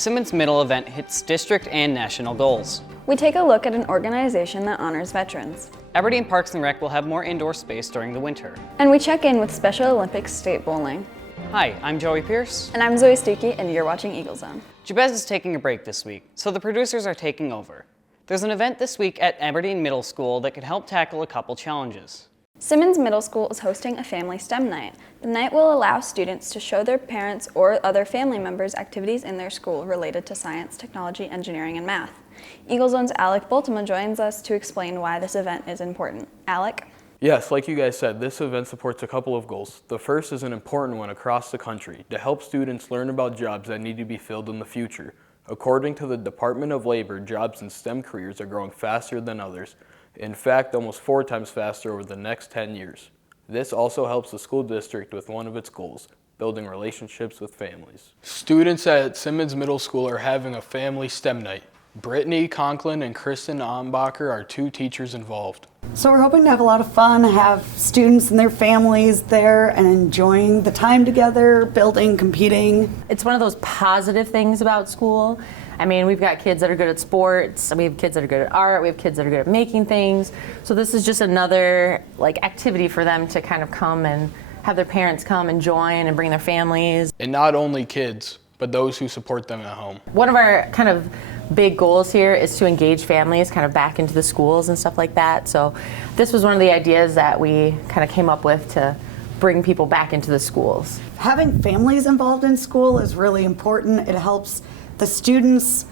Simmons Middle event hits district and national goals. We take a look at an organization that honors veterans. Aberdeen Parks and Rec will have more indoor space during the winter. And we check in with Special Olympics State Bowling. Hi, I'm Joey Pierce. And I'm Zoe Stuckey, and you're watching Eagle Zone. Jabez is taking a break this week, so the producers are taking over. There's an event this week at Aberdeen Middle School that could help tackle a couple challenges. Simmons Middle School is hosting a family STEM night. The night will allow students to show their parents or other family members activities in their school related to science, technology, engineering, and math. Eagle Zone's Alec Bultema joins us to explain why this event is important. Alec? Yes, like you guys said, this event supports a couple of goals. The first is an important one across the country to help students learn about jobs that need to be filled in the future. According to the Department of Labor, jobs in STEM careers are growing faster than others. In fact, almost 4 times faster over the next 10 years. This also helps the school district with one of its goals, building relationships with families. Students at Simmons Middle School are having a family STEM night. Brittany Conklin and Kristen Ombacher are 2 teachers involved. So we're hoping to have a lot of fun, have students and their families there and enjoying the time together, building, competing. It's one of those positive things about school. I mean, we've got kids that are good at sports, we have kids that are good at art, we have kids that are good at making things. So this is just another activity for them to kind of come and have their parents come and join and bring their families. And not only kids, but those who support them at home. One of our kind of big goals here is to engage families kind of back into the schools and stuff like that. So this was one of the ideas that we kind of came up with to bring people back into the schools. Having families involved in school is really important. It helps the students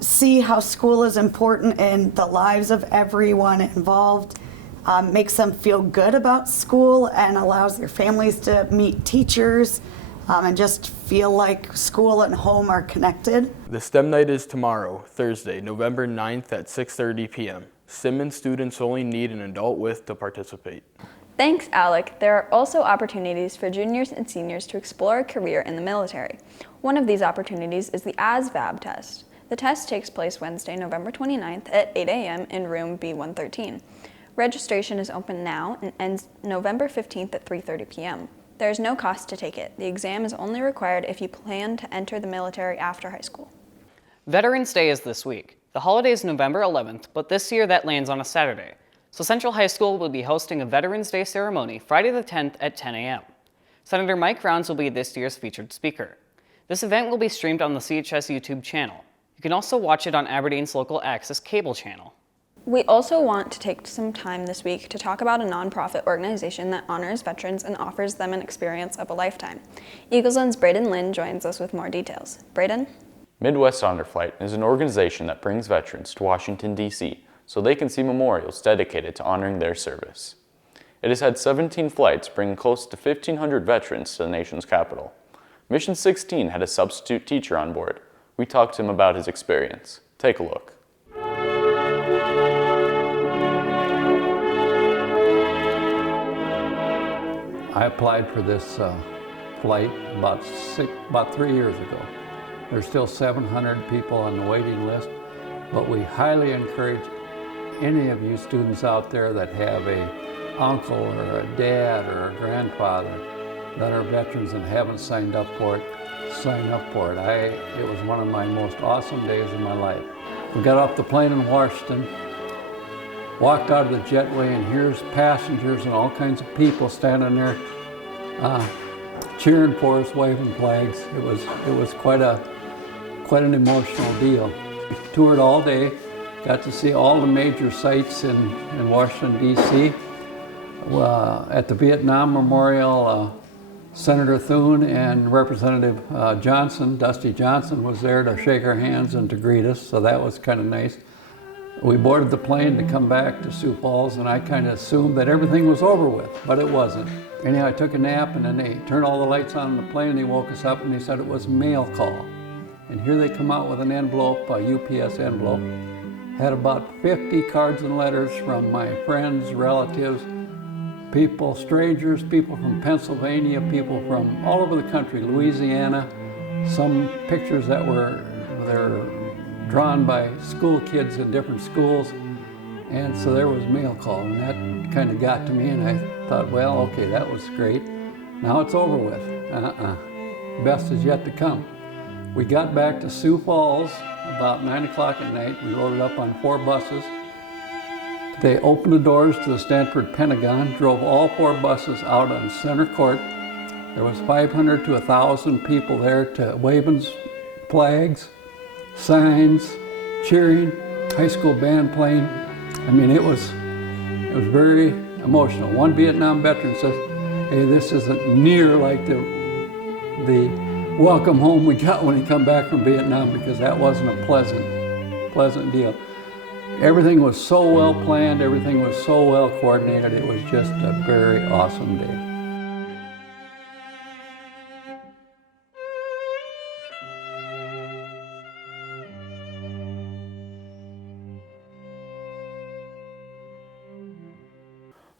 see how school is important in the lives of everyone involved, makes them feel good about school and allows their families to meet teachers and just feel like school and home are connected. The STEM night is tomorrow, Thursday, November 9th at 6:30 p.m. Simmons students only need an adult with to participate. Thanks, Alec. There are also opportunities for juniors and seniors to explore a career in the military. One of these opportunities is the ASVAB test. The test takes place Wednesday, November 29th at 8 a.m. in room B113. Registration is open now and ends November 15th at 3:30 p.m. There is no cost to take it. The exam is only required if you plan to enter the military after high school. Veterans Day is this week. The holiday is November 11th, but this year that lands on a Saturday. So Central High School will be hosting a Veterans Day ceremony Friday the 10th at 10 a.m. Senator Mike Rounds will be this year's featured speaker. This event will be streamed on the CHS YouTube channel. You can also watch it on Aberdeen's local access cable channel. We also want to take some time this week to talk about a nonprofit organization that honors veterans and offers them an experience of a lifetime. Eagle Zone's Braden Lynn joins us with more details. Braden? Midwest Honor Flight is an organization that brings veterans to Washington, D.C. so they can see memorials dedicated to honoring their service. It has had 17 flights bringing close to 1,500 veterans to the nation's capital. Mission 16 had a substitute teacher on board. We talked to him about his experience. Take a look. I applied for this flight about 3 years ago. There's still 700 people on the waiting list, but we highly encourage any of you students out there that have a uncle or a dad or a grandfather that are veterans and haven't signed up for it, sign up for it. It was one of my most awesome days of my life. We got off the plane in Washington, walked out of the jetway, and here's passengers and all kinds of people standing there cheering for us, waving flags. It was quite an emotional deal. We toured all day, got to see all the major sites in Washington, D.C. At the Vietnam Memorial, Senator Thune and Representative Dusty Johnson was there to shake our hands and to greet us, so that was kind of nice. We boarded the plane to come back to Sioux Falls, and I kind of assumed that everything was over with, but it wasn't. Anyhow, I took a nap, and then they turned all the lights on in the plane, and they woke us up, and they said it was mail call. And here they come out with an envelope, a UPS envelope. Had about 50 cards and letters from my friends, relatives, people, strangers, people from Pennsylvania, people from all over the country, Louisiana, some pictures that they're drawn by school kids in different schools. And so there was mail call, and that kind of got to me, and I thought, well, okay, that was great. Now it's over with. Best is yet to come. We got back to Sioux Falls about 9 o'clock at night. We loaded up on 4 buses. They opened the doors to the Stanford Pentagon, drove all 4 buses out on center court. There was 500 to 1,000 people there to waving flags, signs, cheering, high school band playing. I mean, it was very emotional. One Vietnam veteran says, "Hey, this isn't near like the welcome home we got when he come back from Vietnam," because that wasn't a pleasant deal. Everything was so well planned, everything was so well coordinated. It was just a very awesome day.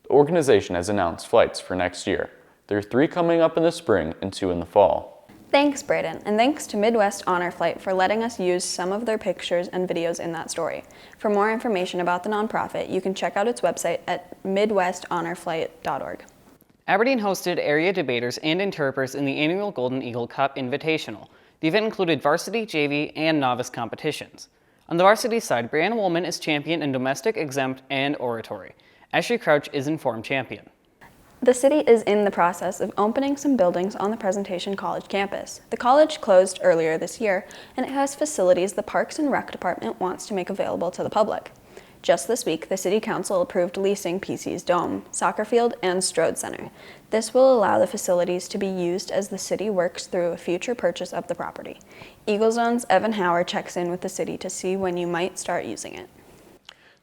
The organization has announced flights for next year. There are 3 coming up in the spring and 2 in the fall. Thanks, Braden, and thanks to Midwest Honor Flight for letting us use some of their pictures and videos in that story. For more information about the nonprofit, you can check out its website at midwesthonorflight.org. Aberdeen hosted area debaters and interpreters in the annual Golden Eagle Cup Invitational. The event included varsity, JV, and novice competitions. On the varsity side, Brianna Woolman is champion in domestic, exempt, and oratory. Ashley Crouch is informed champion. The city is in the process of opening some buildings on the Presentation College campus. The college closed earlier this year, and it has facilities the Parks and Rec Department wants to make available to the public. Just this week, the City Council approved leasing PC's Dome, Soccer Field, and Strode Center. This will allow the facilities to be used as the city works through a future purchase of the property. Eagle Zone's Evan Hauer checks in with the city to see when you might start using it.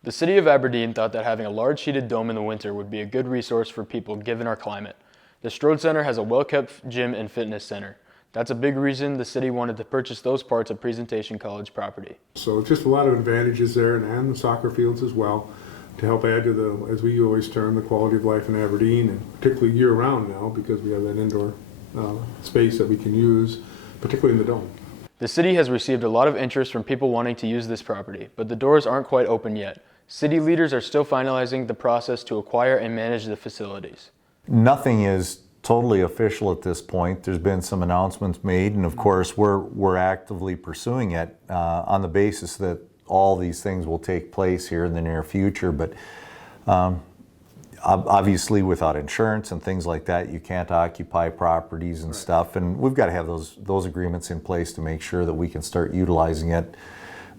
The city of Aberdeen thought that having a large heated dome in the winter would be a good resource for people given our climate. The Strode Center has a well-kept gym and fitness center. That's a big reason the city wanted to purchase those parts of Presentation College property. So just a lot of advantages there, and the soccer fields as well, to help add to the, as we always term, the quality of life in Aberdeen, and particularly year-round now because we have that indoor space that we can use, particularly in the dome. The city has received a lot of interest from people wanting to use this property, but the doors aren't quite open yet. City leaders are still finalizing the process to acquire and manage the facilities. Nothing is totally official at this point. There's been some announcements made, and of course we're actively pursuing it on the basis that all these things will take place here in the near future. But obviously without insurance and things like that, you can't occupy properties and stuff, and we've got to have those agreements in place to make sure that we can start utilizing it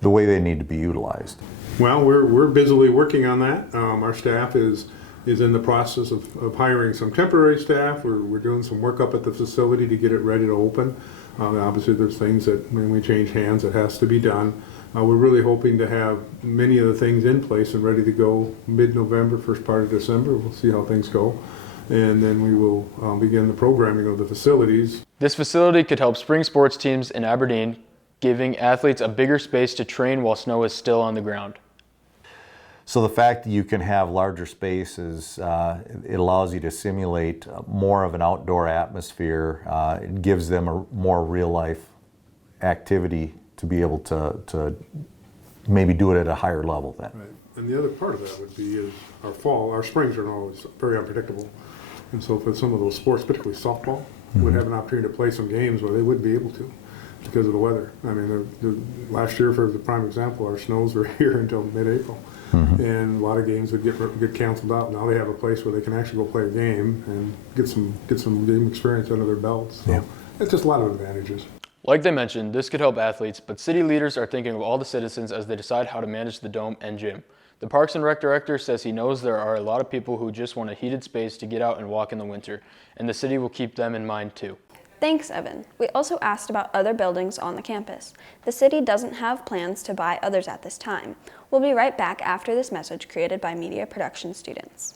the way they need to be utilized. Well, we're busily working on that. Our staff is in the process of hiring some temporary staff. We're doing some work up at the facility to get it ready to open. Obviously there's things that when we change hands that has to be done. We're really hoping to have many of the things in place and ready to go mid-November, first part of December. We'll see how things go. And then we will begin the programming of the facilities. This facility could help spring sports teams in Aberdeen, giving athletes a bigger space to train while snow is still on the ground. So the fact that you can have larger spaces, it allows you to simulate more of an outdoor atmosphere. It gives them a more real-life activity to be able to maybe do it at a higher level then. Right. And the other part of that would be is our springs are always very unpredictable. And so for some of those sports, particularly softball, would have an opportunity to play some games where they wouldn't be able to because of the weather. I mean, the last year, for the prime example, our snows were here until mid-April. And a lot of games would get canceled out. Now they have a place where they can actually go play a game and get some game experience under their belts. So it's just a lot of advantages. Like they mentioned, this could help athletes, but city leaders are thinking of all the citizens as they decide how to manage the dome and gym. The Parks and Rec director says he knows there are a lot of people who just want a heated space to get out and walk in the winter, and the city will keep them in mind too. Thanks, Evan. We also asked about other buildings on the campus. The city doesn't have plans to buy others at this time. We'll be right back after this message created by media production students.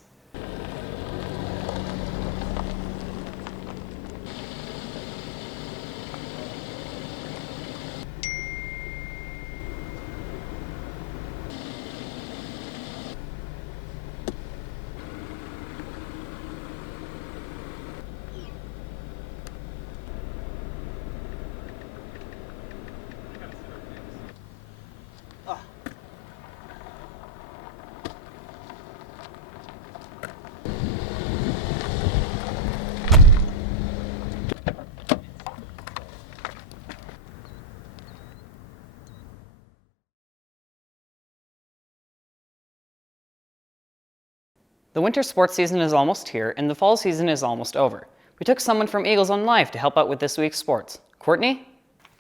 The winter sports season is almost here, and the fall season is almost over. We took someone from Eagles on Live to help out with this week's sports. Courtney?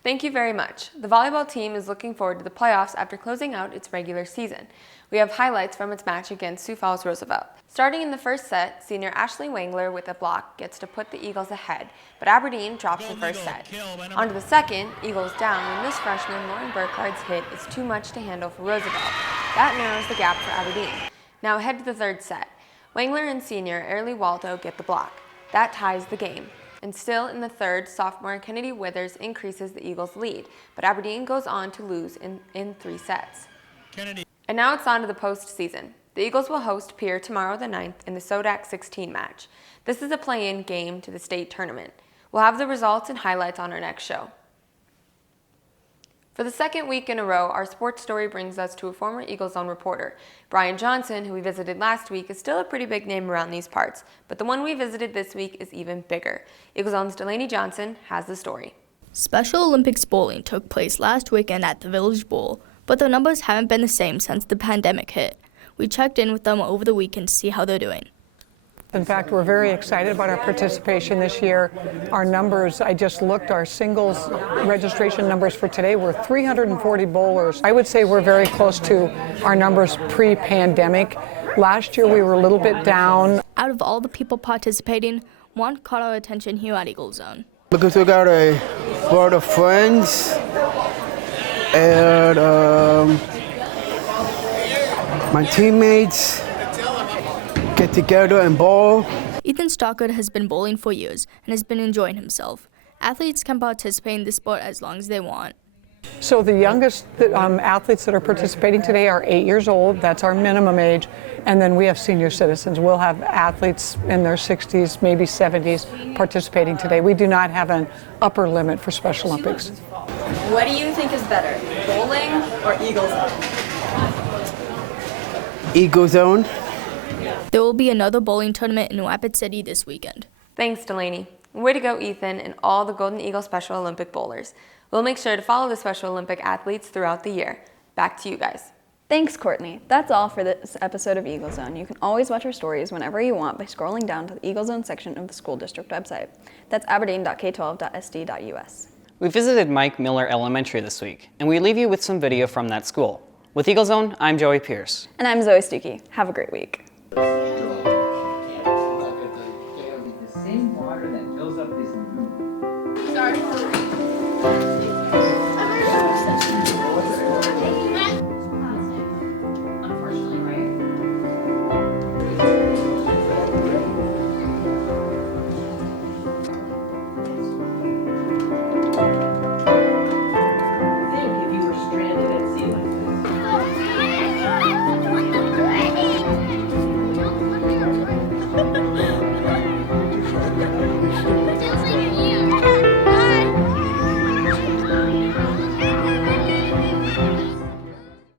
Thank you very much. The volleyball team is looking forward to the playoffs after closing out its regular season. We have highlights from its match against Sioux Falls Roosevelt. Starting in the first set, senior Ashley Wangler with a block gets to put the Eagles ahead, but Aberdeen drops the first set. On to the second, Eagles down when this freshman Lauren Burkhardt's hit is too much to handle for Roosevelt. That narrows the gap for Aberdeen. Now ahead to the third set. Wangler and senior Early Waldo get the block. That ties the game. And still in the third, sophomore Kennedy Withers increases the Eagles' lead, but Aberdeen goes on to lose in 3 sets. And now it's on to the postseason. The Eagles will host Pierre tomorrow the 9th in the SODAC 16 match. This is a play-in game to the state tournament. We'll have the results and highlights on our next show. For the second week in a row, our sports story brings us to a former Eagles Zone reporter. Brian Johnson, who we visited last week, is still a pretty big name around these parts, but the one we visited this week is even bigger. Eagles Zone's Delaney Johnson has the story. Special Olympics bowling took place last weekend at the Village Bowl, but the numbers haven't been the same since the pandemic hit. We checked in with them over the weekend to see how they're doing. In fact, we're very excited about our participation this year. Our numbers, I just looked, our singles registration numbers for today were 340 bowlers. I would say we're very close to our numbers pre-pandemic. Last year we were a little bit down. Out of all the people participating, one caught our attention here at Eagle Zone. Because we got a lot of friends and my teammates get together and bowl. Ethan Stockard has been bowling for years and has been enjoying himself. Athletes can participate in the sport as long as they want. So the youngest athletes that are participating today are 8 years old. That's our minimum age. And then we have senior citizens. We'll have athletes in their 60s, maybe 70s participating today. We do not have an upper limit for Special Olympics. What do you think is better, bowling or Eagle Zone? Eagle Zone. There will be another bowling tournament in Rapid City this weekend. Thanks, Delaney. Way to go, Ethan, and all the Golden Eagle Special Olympic bowlers. We'll make sure to follow the Special Olympic athletes throughout the year. Back to you guys. Thanks, Courtney. That's all for this episode of Eagle Zone. You can always watch our stories whenever you want by scrolling down to the Eagle Zone section of the school district website. That's aberdeen.k12.sd.us. We visited Mike Miller Elementary this week, and we leave you with some video from that school. With Eagle Zone, I'm Joey Pierce. And I'm Zoe Stuckey. Have a great week. The same water that fills up this room.